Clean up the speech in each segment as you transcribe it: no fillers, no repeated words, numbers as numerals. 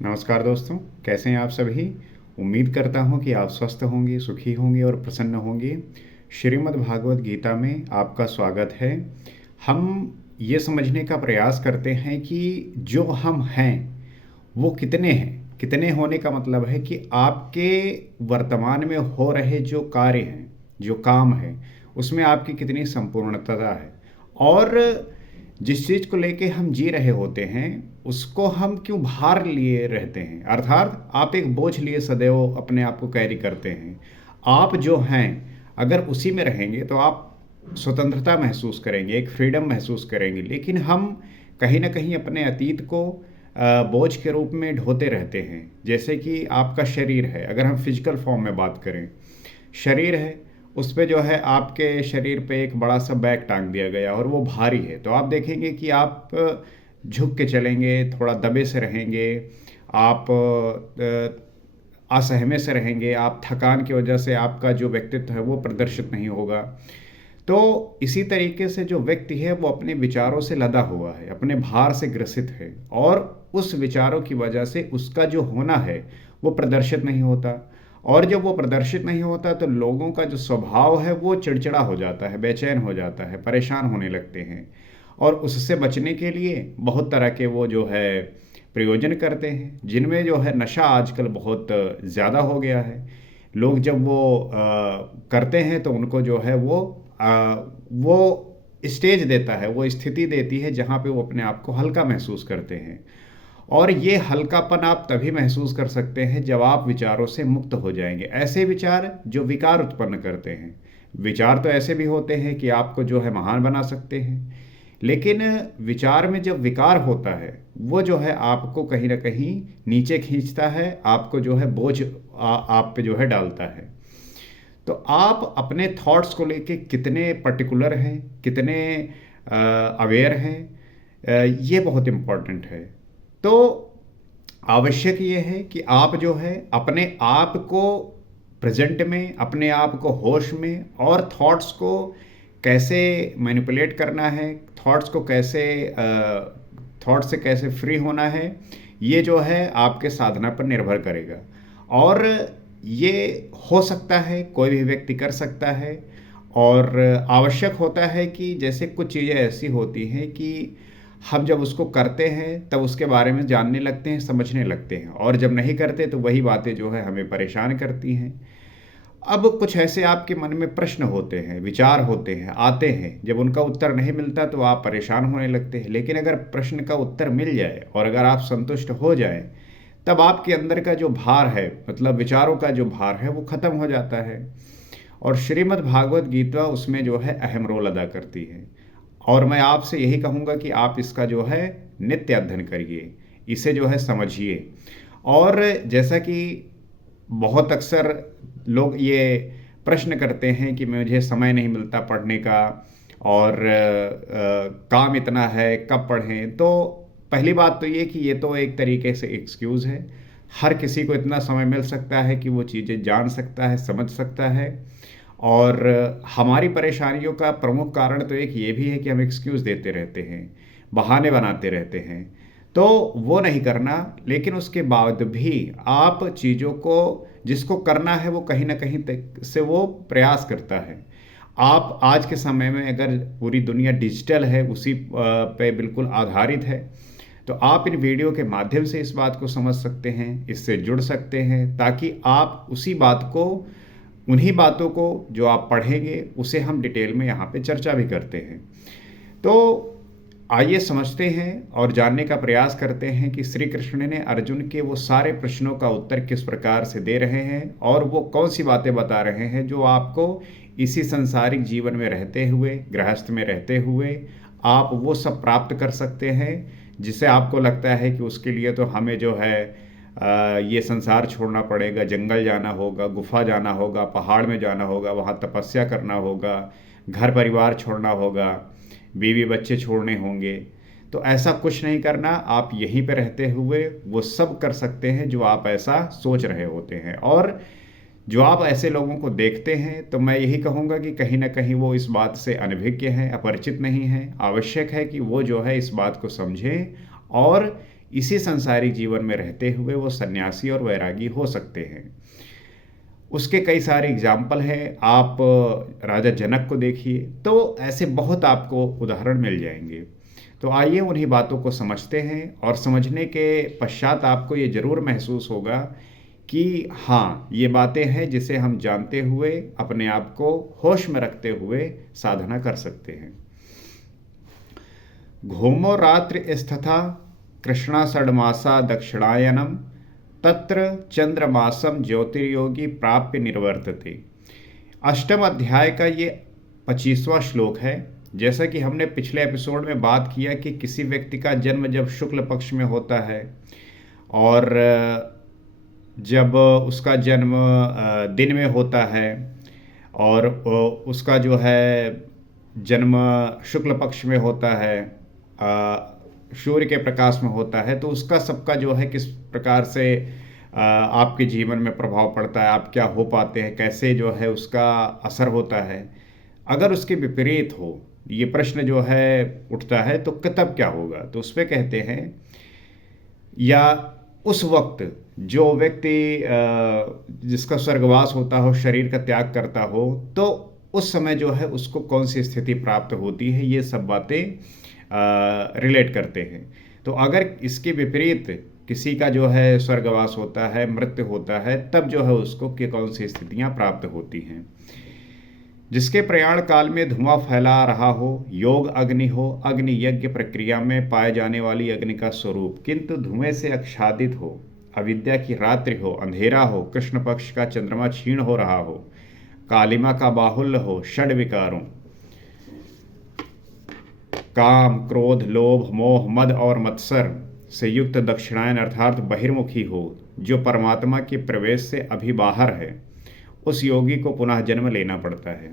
नमस्कार दोस्तों, कैसे हैं आप सभी? उम्मीद करता हूँ कि आप स्वस्थ होंगे, सुखी होंगे और प्रसन्न होंगे। श्रीमद् भागवत गीता में आपका स्वागत है। हम ये समझने का प्रयास करते हैं कि जो हम हैं, वो कितने हैं? कितने होने का मतलब है कि आपके वर्तमान में हो रहे जो कार्य हैं, जो काम हैं, उसमें आपकी कितनी संपूर्णता है। और जिस चीज़ को लेके हम जी रहे होते हैं, उसको हम क्यों भार लिए रहते हैं? अर्थात आप एक बोझ लिए सदैव अपने आप को कैरी करते हैं। आप जो हैं, अगर उसी में रहेंगे तो आप स्वतंत्रता महसूस करेंगे, एक फ्रीडम महसूस करेंगे। लेकिन हम कहीं न कहीं अपने अतीत को बोझ के रूप में ढोते रहते हैं। जैसे कि आपका शरीर है, अगर हम फिजिकल फॉर्म में बात करें, शरीर है, उस पे जो है आपके शरीर पे एक बड़ा सा बैग टांग दिया गया और वो भारी है, तो आप देखेंगे कि आप झुक के चलेंगे, थोड़ा दबे से रहेंगे, आप असहमे से रहेंगे, आप थकान की वजह से आपका जो व्यक्तित्व है वो प्रदर्शित नहीं होगा। तो इसी तरीके से जो व्यक्ति है वो अपने विचारों से लदा हुआ है, अपने भार से ग्रसित है और उस विचारों की वजह से उसका जो होना है वो प्रदर्शित नहीं होता। और जब वो प्रदर्शित नहीं होता तो लोगों का जो स्वभाव है वो चिड़चिड़ा हो जाता है, बेचैन हो जाता है, परेशान होने लगते हैं। और उससे बचने के लिए बहुत तरह के वो जो है प्रयोजन करते हैं, जिनमें जो है नशा आजकल बहुत ज़्यादा हो गया है। लोग जब वो करते हैं तो उनको जो है वो स्टेज देता है, वो स्थिति देती है जहाँ पे वो अपने आप को हल्का महसूस करते हैं। और ये हल्कापन आप तभी महसूस कर सकते हैं जब आप विचारों से मुक्त हो जाएंगे। ऐसे विचार जो विकार उत्पन्न करते हैं। विचार तो ऐसे भी होते हैं कि आपको जो है महान बना सकते हैं, लेकिन विचार में जब विकार होता है वो जो है आपको कहीं ना कहीं नीचे खींचता है, आपको जो है बोझ आप पे जो है डालता है। तो आप अपने थॉट्स को लेके कितने पर्टिकुलर हैं, कितने अवेयर हैं, ये बहुत इम्पोर्टेंट है। तो आवश्यक ये है कि आप जो है अपने आप को प्रेजेंट में, अपने आप को होश में और थॉट्स को कैसे मैनिपुलेट करना है, थॉट्स को कैसे थॉट से कैसे फ्री होना है, ये जो है आपके साधना पर निर्भर करेगा। और ये हो सकता है, कोई भी व्यक्ति कर सकता है। और आवश्यक होता है कि जैसे कुछ चीज़ें ऐसी होती हैं कि हम जब उसको करते हैं तब उसके बारे में जानने लगते हैं, समझने लगते हैं, और जब नहीं करते तो वही बातें जो है हमें परेशान करती हैं। अब कुछ ऐसे आपके मन में प्रश्न होते हैं, विचार होते हैं, आते हैं, जब उनका उत्तर नहीं मिलता तो आप परेशान होने लगते हैं। लेकिन अगर प्रश्न का उत्तर मिल जाए और अगर आप संतुष्ट हो जाए, तब आपके अंदर का जो भार है, मतलब विचारों का जो भार है, वो खत्म हो जाता है। और श्रीमद् भागवत गीता उसमें जो है अहम रोल अदा करती है। और मैं आपसे यही कहूँगा कि आप इसका जो है नित्य अध्ययन करिए, इसे जो है समझिए। और जैसा कि बहुत अक्सर लोग ये प्रश्न करते हैं कि मुझे समय नहीं मिलता पढ़ने का, और काम इतना है, कब पढ़ें? तो पहली बात तो ये कि ये तो एक तरीके से एक्सक्यूज़ है। हर किसी को इतना समय मिल सकता है कि वो चीज़ें जान सकता है, समझ सकता है। और हमारी परेशानियों का प्रमुख कारण तो एक ये भी है कि हम एक्सक्यूज़ देते रहते हैं, बहाने बनाते रहते हैं। तो वो नहीं करना, लेकिन उसके बाद भी आप चीज़ों को, जिसको करना है वो कहीं न कहीं तक से वो प्रयास करता है। आप आज के समय में अगर पूरी दुनिया डिजिटल है, उसी पे बिल्कुल आधारित है, तो आप इन वीडियो के माध्यम से इस बात को समझ सकते हैं, इससे जुड़ सकते हैं, ताकि आप उसी बात को, उन्हीं बातों को जो आप पढ़ेंगे उसे हम डिटेल में यहाँ पे चर्चा भी करते हैं। तो आइए समझते हैं और जानने का प्रयास करते हैं कि श्री कृष्ण ने अर्जुन के वो सारे प्रश्नों का उत्तर किस प्रकार से दे रहे हैं, और वो कौन सी बातें बता रहे हैं जो आपको इसी संसारिक जीवन में रहते हुए, गृहस्थ में रहते हुए, आप वो सब प्राप्त कर सकते हैं जिसे आपको लगता है कि उसके लिए तो हमें जो है ये संसार छोड़ना पड़ेगा, जंगल जाना होगा, गुफा जाना होगा, पहाड़ में जाना होगा, वहाँ तपस्या करना होगा, घर परिवार छोड़ना होगा, बीवी बच्चे छोड़ने होंगे। तो ऐसा कुछ नहीं करना, आप यहीं पे रहते हुए वो सब कर सकते हैं जो आप ऐसा सोच रहे होते हैं। और जो आप ऐसे लोगों को देखते हैं, तो मैं यही कहूँगा कि कहीं न कहीं वो इस बात से अनभिज्ञ हैं, अपरिचित नहीं हैं। आवश्यक है कि वो जो है इस बात को समझें और इसी संसारिक जीवन में रहते हुए वो सन्यासी और वैरागी हो सकते हैं। उसके कई सारे एग्जाम्पल हैं, आप राजा जनक को देखिए, तो ऐसे बहुत आपको उदाहरण मिल जाएंगे। तो आइए उन्हीं बातों को समझते हैं, और समझने के पश्चात आपको ये ज़रूर महसूस होगा कि हाँ, ये बातें हैं जिसे हम जानते हुए अपने आप को होश में रखते हुए साधना कर सकते हैं। घूमो रात्रि स्थिता कृष्णा षड्मासा दक्षिणायनम तत्र चंद्रमासम ज्योतिर्योगी प्राप्य निर्वर्तते। अष्टम अध्याय का ये 25वां श्लोक है। जैसा कि हमने पिछले एपिसोड में बात किया कि किसी व्यक्ति का जन्म जब शुक्ल पक्ष में होता है और जब उसका जन्म दिन में होता है और उसका जो है जन्म शुक्ल पक्ष में होता है, सूर्य के प्रकाश में होता है, तो उसका सबका जो है किस प्रकार से आपके जीवन में प्रभाव पड़ता है, आप क्या हो पाते हैं, कैसे जो है उसका असर होता है। अगर उसके विपरीत हो, ये प्रश्न जो है उठता है, तो तब क्या होगा। तो उस पर कहते हैं, या उस वक्त जो व्यक्ति जिसका स्वर्गवास होता हो, शरीर का त्याग करता हो, तो उस समय जो है उसको कौन सी स्थिति प्राप्त होती है, ये सब बातें रिलेट करते हैं। तो अगर इसके विपरीत किसी का जो है स्वर्गवास होता है, मृत्यु होता है, तब जो है उसको कौन सी स्थितियां प्राप्त होती हैं। जिसके प्रयाण काल में धुआं फैला रहा हो, योग अग्नि हो, अग्नि यज्ञ प्रक्रिया में पाए जाने वाली अग्नि का स्वरूप, किंतु धुएं से आच्छादित हो, अविद्या की रात्रि हो, अंधेरा हो, कृष्ण पक्ष का चंद्रमा क्षीण हो रहा हो, कालिमा का बाहुल्य हो, षड विकारों काम, क्रोध, लोभ, मोह, मद और मत्सर से युक्त दक्षिणायन अर्थात बहिर्मुखी हो, जो परमात्मा के प्रवेश से अभी बाहर है, उस योगी को पुनः जन्म लेना पड़ता है।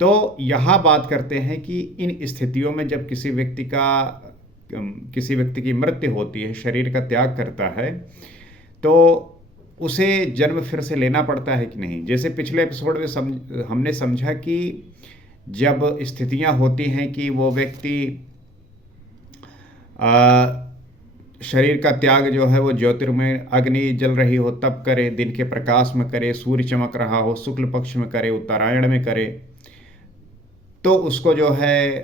तो यहाँ बात करते हैं कि इन स्थितियों में जब किसी व्यक्ति की मृत्यु होती है, शरीर का त्याग करता है, तो उसे जन्म फिर से लेना पड़ता है कि नहीं। जैसे पिछले एपिसोड में हमने समझा कि जब स्थितियां होती हैं कि वो व्यक्ति शरीर का त्याग जो है वो ज्योतिर्मय अग्नि जल रही हो तब करे, दिन के प्रकाश में करे, सूर्य चमक रहा हो, शुक्ल पक्ष में करे, उत्तरायण में करे, तो उसको जो है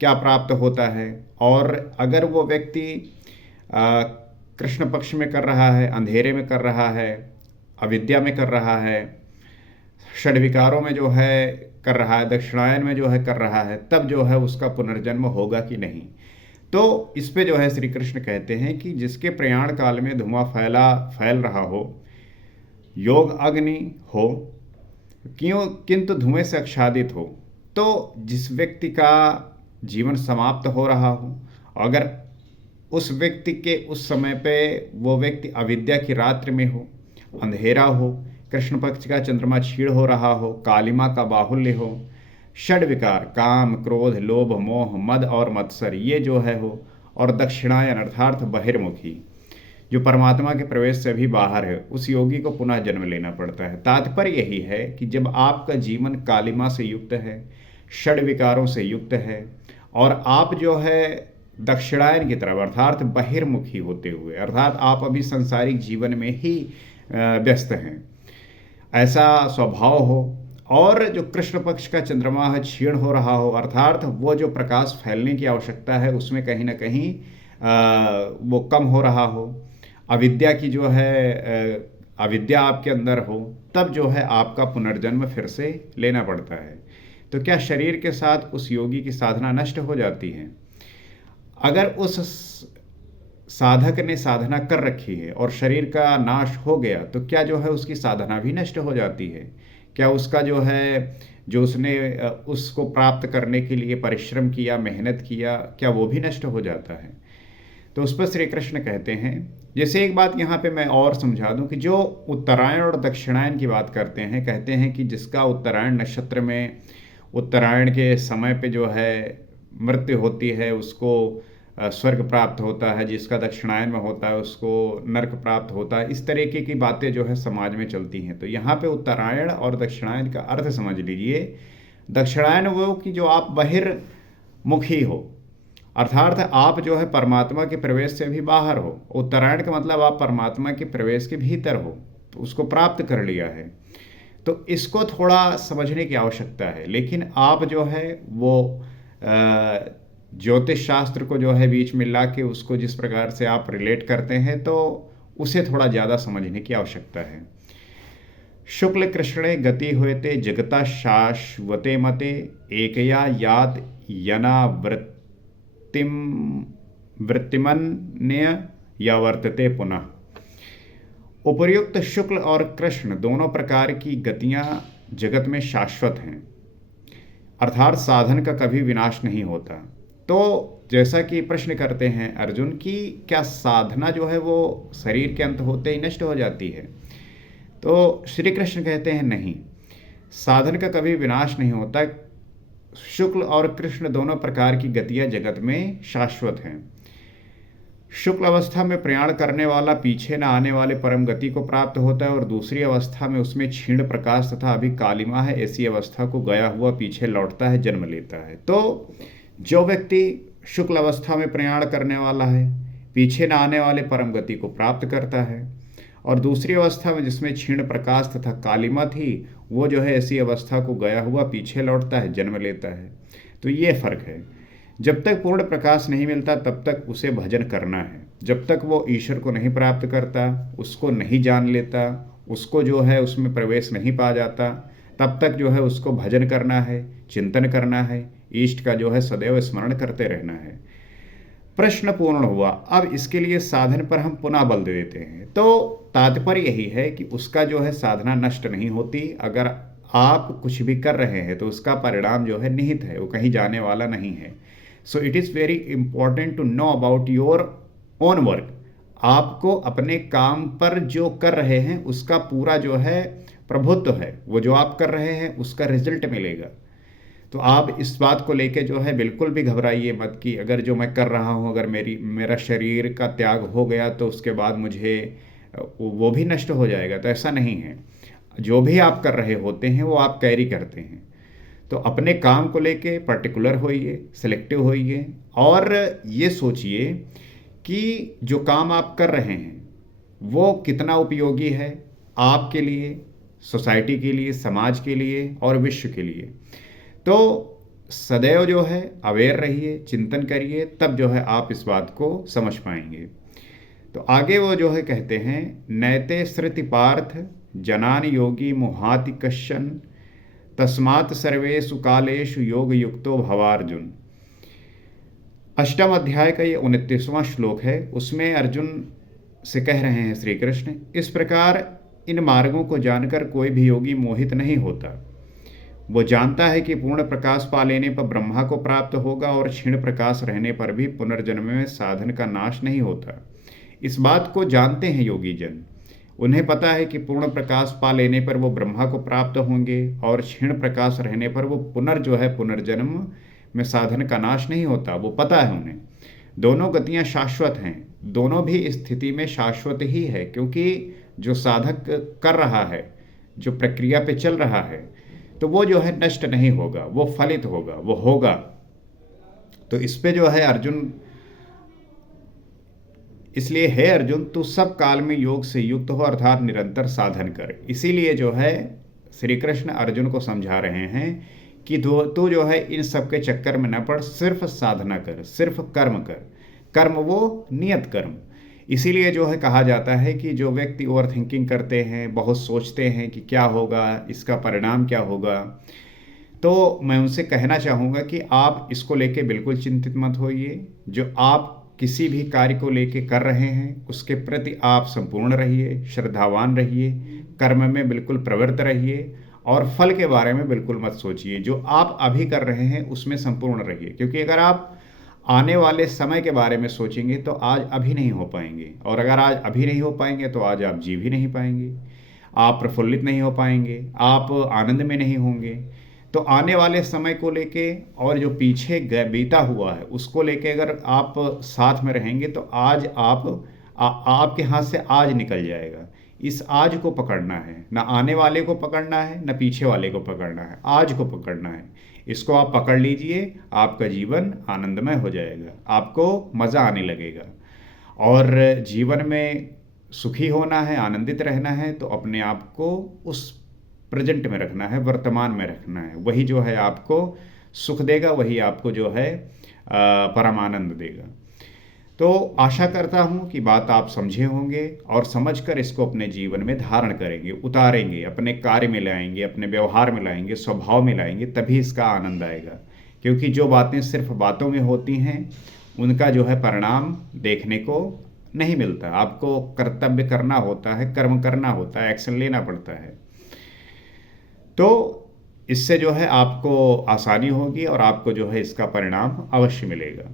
क्या प्राप्त होता है। और अगर वो व्यक्ति कृष्ण पक्ष में कर रहा है, अंधेरे में कर रहा है, अविद्या में कर रहा है, षड्विकारों में जो है कर रहा है, दक्षिणायन में जो है कर रहा है, तब जो है उसका पुनर्जन्म होगा कि नहीं। तो इस पे जो है श्री कृष्ण कहते हैं कि जिसके प्रयाण काल में धुआं फैल रहा हो, योग अग्नि हो, किंतु धुएं से आच्छादित हो, तो जिस व्यक्ति का जीवन समाप्त हो रहा हो, अगर उस व्यक्ति के उस समय पे वो व्यक्ति अविद्या की रात्रि में हो, अंधेरा हो, कृष्ण पक्ष का चंद्रमा क्षीण हो रहा हो, कालिमा का बाहुल्य हो, षड विकार काम, क्रोध, लोभ, मोह, मद और मत्सर ये जो है हो, और दक्षिणायन अर्थात बहिर्मुखी जो परमात्मा के प्रवेश से भी बाहर है, उस योगी को पुनः जन्म लेना पड़ता है। तात्पर्य यही है कि जब आपका जीवन कालिमा से युक्त है, षड विकारों से युक्त है, और आप जो है दक्षिणायन की तरफ अर्थात बहिर्मुखी होते हुए, अर्थात आप अभी सांसारिक जीवन में ही व्यस्त हैं, ऐसा स्वभाव हो, और जो कृष्ण पक्ष का चंद्रमा है क्षीण हो रहा हो, अर्थात वो जो प्रकाश फैलने की आवश्यकता है उसमें कहीं ना कहीं वो कम हो रहा हो, अविद्या की जो है अविद्या आपके अंदर हो, तब जो है आपका पुनर्जन्म फिर से लेना पड़ता है। तो क्या शरीर के साथ उस योगी की साधना नष्ट हो जाती है? अगर उस साधक ने साधना कर रखी है और शरीर का नाश हो गया, तो क्या जो है उसकी साधना भी नष्ट हो जाती है? क्या उसका जो है जो उसने उसको प्राप्त करने के लिए परिश्रम किया, मेहनत किया, क्या वो भी नष्ट हो जाता है? तो उस पर श्री कृष्ण कहते हैं, जैसे एक बात यहाँ पे मैं और समझा दूं कि जो उत्तरायण और दक्षिणायन की बात करते हैं, कहते हैं कि जिसका उत्तरायण नक्षत्र में उत्तरायण के समय पे जो है मृत्यु होती है उसको स्वर्ग प्राप्त होता है, जिसका दक्षिणायन में होता है उसको नरक प्राप्त होता है। इस तरीके की बातें जो है समाज में चलती हैं। तो यहाँ पे उत्तरायण और दक्षिणायन का अर्थ समझ लीजिए। दक्षिणायन वो कि जो आप बहिर्मुखी हो, अर्थात आप जो है परमात्मा के प्रवेश से भी बाहर हो। उत्तरायण का मतलब आप परमात्मा के प्रवेश के भीतर हो, उसको प्राप्त कर लिया है। तो इसको थोड़ा समझने की आवश्यकता है। लेकिन आप जो है वो ज्योतिष शास्त्र को जो है बीच में ला के उसको जिस प्रकार से आप रिलेट करते हैं, तो उसे थोड़ा ज़्यादा समझने की आवश्यकता है। शुक्ल कृष्णे गति हुएते जगता शाश्वते मते एकया यात यना वृत्तिमन्य या वर्तते पुनः। उपर्युक्त शुक्ल और कृष्ण दोनों प्रकार की गतियां जगत में शाश्वत हैं, अर्थात साधन का कभी विनाश नहीं होता। तो जैसा कि प्रश्न करते हैं अर्जुन की, क्या साधना जो है वो शरीर के अंत होते ही नष्ट हो जाती है? तो श्री कृष्ण कहते हैं नहीं, साधन का कभी विनाश नहीं होता। शुक्ल और कृष्ण दोनों प्रकार की गतियां जगत में शाश्वत हैं। शुक्ल अवस्था में प्रयाण करने वाला पीछे न आने वाले परम गति को प्राप्त होता है, और दूसरी अवस्था में उसमें क्षीण प्रकाश तथा अभी कालिमा है, ऐसी अवस्था को गया हुआ पीछे लौटता है, जन्म लेता है। तो जो व्यक्ति शुक्ल अवस्था में प्रयाण करने वाला है, पीछे न आने वाले परम गति को प्राप्त करता है, और दूसरी अवस्था में जिसमें क्षीण प्रकाश तथा कालिमा थी, वो जो है ऐसी अवस्था को गया हुआ पीछे लौटता है, जन्म लेता है। तो ये फर्क है। जब तक पूर्ण प्रकाश नहीं मिलता तब तक उसे भजन करना है। जब तक वो ईश्वर को नहीं प्राप्त करता, उसको नहीं जान लेता, उसको जो है उसमें प्रवेश नहीं पा जाता, तब तक जो है उसको भजन करना है, चिंतन करना है, इष्ट का जो है सदैव स्मरण करते रहना है। प्रश्न पूर्ण हुआ। अब इसके लिए साधन पर हम पुनः बल दे देते हैं। तो तात्पर्य यही है कि उसका जो है साधना नष्ट नहीं होती। अगर आप कुछ भी कर रहे हैं तो उसका परिणाम जो है निहित है, वो कहीं जाने वाला नहीं है। So it is very important to know about your own work. आपको अपने काम पर जो कर रहे हैं उसका पूरा जो है प्रभुत्व है, वो जो आप कर रहे हैं उसका रिजल्ट मिलेगा। तो आप इस बात को लेके जो है बिल्कुल भी घबराइए मत कि अगर जो मैं कर रहा हूँ, अगर मेरा शरीर का त्याग हो गया तो उसके बाद मुझे वो भी नष्ट हो जाएगा। तो ऐसा नहीं है। जो भी आप कर रहे होते हैं वो आप कैरी करते हैं। तो अपने काम को लेके पर्टिकुलर होइए, सिलेक्टिव होइए, और ये सोचिए कि जो काम आप कर रहे हैं वो कितना उपयोगी है आपके लिए, सोसाइटी के लिए, समाज के लिए और विश्व के लिए। तो सदैव जो है अवेयर रहिए, चिंतन करिए, तब जो है आप इस बात को समझ पाएंगे। तो आगे वो जो है कहते हैं, नैते श्रुति पार्थ जनान योगी मोहाति कश्चन तस्मात् सर्वेषु कालेषु योग युक्तो भवार्जुन। अष्टम अध्याय का ये 29वां श्लोक है। उसमें अर्जुन से कह रहे हैं श्री कृष्ण, इस प्रकार इन मार्गों को जानकर कोई भी योगी मोहित नहीं होता। वो जानता है कि पूर्ण प्रकाश पा लेने पर ब्रह्मा को प्राप्त होगा और क्षीण प्रकाश रहने पर भी पुनर्जन्म में साधन का नाश नहीं होता। इस बात को जानते हैं योगी जन। उन्हें पता है कि पूर्ण प्रकाश पा लेने पर वो ब्रह्मा को प्राप्त होंगे और क्षीण प्रकाश रहने पर वो पुनर्जन्म में साधन का नाश नहीं होता। वो पता है उन्हें। दोनों गतियां शाश्वत हैं, दोनों भी स्थिति में शाश्वत ही है, क्योंकि जो साधक कर रहा है, जो प्रक्रिया पे चल रहा है, तो वो जो है नष्ट नहीं होगा, वो फलित होगा, वो होगा। तो इस पे जो है अर्जुन, इसलिए हे अर्जुन, तू सब काल में योग से युक्त हो, अर्थात निरंतर साधन कर। इसीलिए जो है श्री कृष्ण अर्जुन को समझा रहे हैं कि तू जो है इन सब के चक्कर में न पड़, सिर्फ साधना कर, सिर्फ कर्म कर। कर्म वो नियत कर्म। इसीलिए जो है कहा जाता है कि जो व्यक्ति ओवर थिंकिंग करते हैं, बहुत सोचते हैं कि क्या होगा, इसका परिणाम क्या होगा, तो मैं उनसे कहना चाहूँगा कि आप इसको लेके बिल्कुल चिंतित मत होइए। जो आप किसी भी कार्य को लेके कर रहे हैं उसके प्रति आप संपूर्ण रहिए, श्रद्धावान रहिए, कर्म में बिल्कुल प्रवृत्त रहिए, और फल के बारे में बिल्कुल मत सोचिए। जो आप अभी कर रहे हैं उसमें संपूर्ण रहिए, क्योंकि अगर आप आने वाले समय के बारे में सोचेंगे तो आज अभी नहीं हो पाएंगे, और अगर आज अभी नहीं हो पाएंगे तो आज आप जी भी नहीं पाएंगे, आप प्रफुल्लित नहीं हो पाएंगे, आप आनंद में नहीं होंगे। तो आने वाले समय को लेके और जो पीछे बीता हुआ है उसको लेके अगर आप साथ में रहेंगे तो आज आपके हाथ से आज निकल जाएगा। इस आज को पकड़ना है, ना आने वाले को पकड़ना है, ना पीछे वाले को पकड़ना है, आज को पकड़ना है। इसको आप पकड़ लीजिए, आपका जीवन आनंदमय हो जाएगा, आपको मज़ा आने लगेगा। और जीवन में सुखी होना है, आनंदित रहना है, तो अपने आप को उस प्रेजेंट में रखना है, वर्तमान में रखना है। वही जो है आपको सुख देगा, वही आपको जो है परमानंद देगा। तो आशा करता हूँ कि बात आप समझे होंगे और समझकर इसको अपने जीवन में धारण करेंगे, उतारेंगे, अपने कार्य में लाएंगे, अपने व्यवहार में लाएंगे, स्वभाव में लाएंगे, तभी इसका आनंद आएगा। क्योंकि जो बातें सिर्फ बातों में होती हैं उनका जो है परिणाम देखने को नहीं मिलता। आपको कर्तव्य करना होता है, कर्म करना होता है, एक्शन लेना पड़ता है। तो इससे जो है आपको आसानी होगी और आपको जो है इसका परिणाम अवश्य मिलेगा।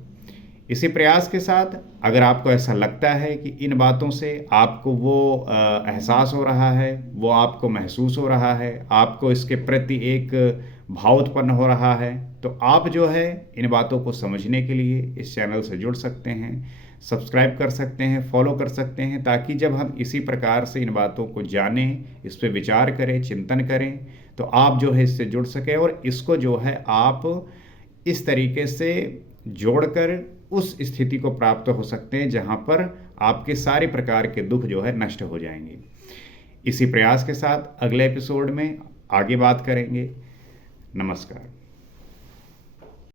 इसी प्रयास के साथ अगर आपको ऐसा लगता है कि इन बातों से आपको वो एहसास हो रहा है, वो आपको महसूस हो रहा है, आपको इसके प्रति एक भाव उत्पन्न हो रहा है, तो आप जो है इन बातों को समझने के लिए इस चैनल से जुड़ सकते हैं, सब्सक्राइब कर सकते हैं, फॉलो कर सकते हैं, ताकि जब हम इसी प्रकार से इन बातों को जानें, इस पर विचार करें, चिंतन करें, तो आप जो है इससे जुड़ सकें और इसको जो है आप इस तरीके से जोड़कर उस स्थिति को प्राप्त हो सकते हैं जहां पर आपके सारे प्रकार के दुख जो है नष्ट हो जाएंगे। इसी प्रयास के साथ अगले एपिसोड में आगे बात करेंगे। नमस्कार।